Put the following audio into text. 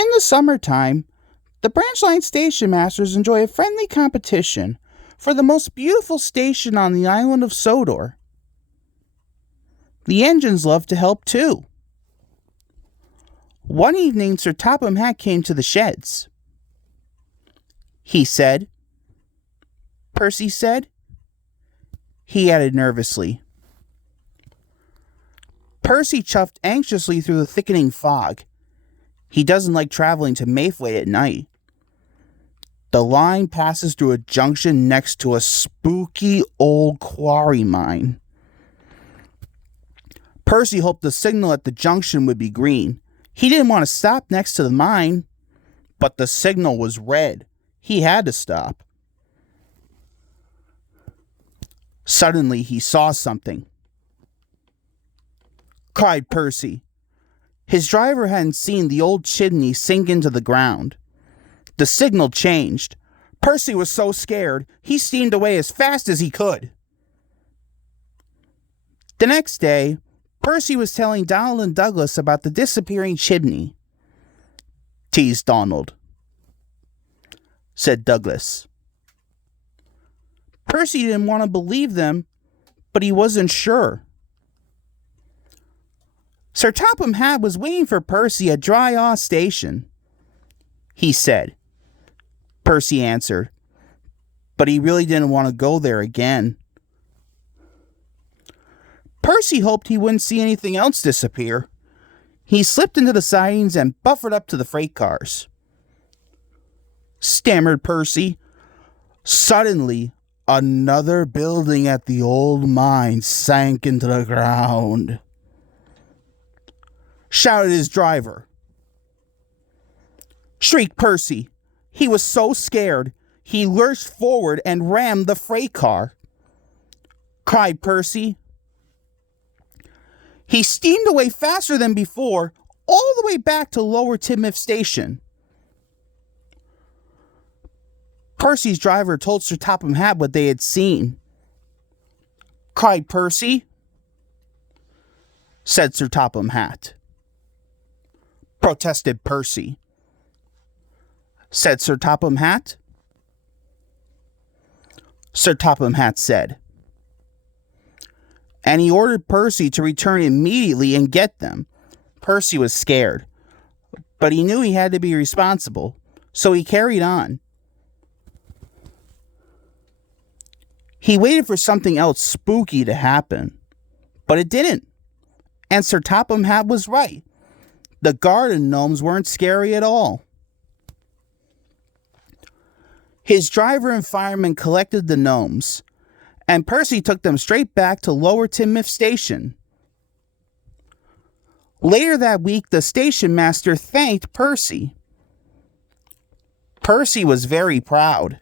In the summertime, the branch line station masters enjoy a friendly competition for the most beautiful station on the island of Sodor. The engines love to help too. One evening, Sir Topham Hatt came to the sheds. He said, Percy said. He added nervously. Percy chuffed anxiously through the thickening fog. He doesn't like traveling to Mayfleet at night. The line passes through a junction next to a spooky old quarry mine. Percy hoped the signal at the junction would be green. He didn't want to stop next to the mine, but the signal was red. He had to stop. Suddenly, he saw something. Cried Percy. His driver hadn't seen the old chimney sink into the ground. The signal changed. Percy was so scared, he steamed away as fast as he could. The next day, Percy was telling Donald and Douglas about the disappearing chimney. Teased Donald. Said Douglas. Percy didn't want to believe them, but he wasn't sure. Sir Topham Hatt was waiting for Percy at Dry Station. He said. Percy answered, but he really didn't want to go there again. Percy hoped he wouldn't see anything else disappear. He slipped into the sidings and buffered up to the freight cars. Stammered Percy. Suddenly, another building at the old mine sank into the ground. Shouted his driver. Shrieked Percy. He was so scared, he lurched forward and rammed the freight car. Cried Percy. He steamed away faster than before, all the way back to Lower Tidmouth Station. Percy's driver told Sir Topham Hatt what they had seen. Cried Percy. Said Sir Topham Hatt. Protested Percy. Said Sir Topham Hatt. Sir Topham Hatt said. And he ordered Percy to return immediately and get them. Percy was scared, but he knew he had to be responsible, so he carried on. He waited for something else spooky to happen, but it didn't. And Sir Topham Hatt was right. The garden gnomes weren't scary at all. His driver and fireman collected the gnomes, and Percy took them straight back to Lower Tidmouth Station. Later that week, the station master thanked Percy. Percy was very proud.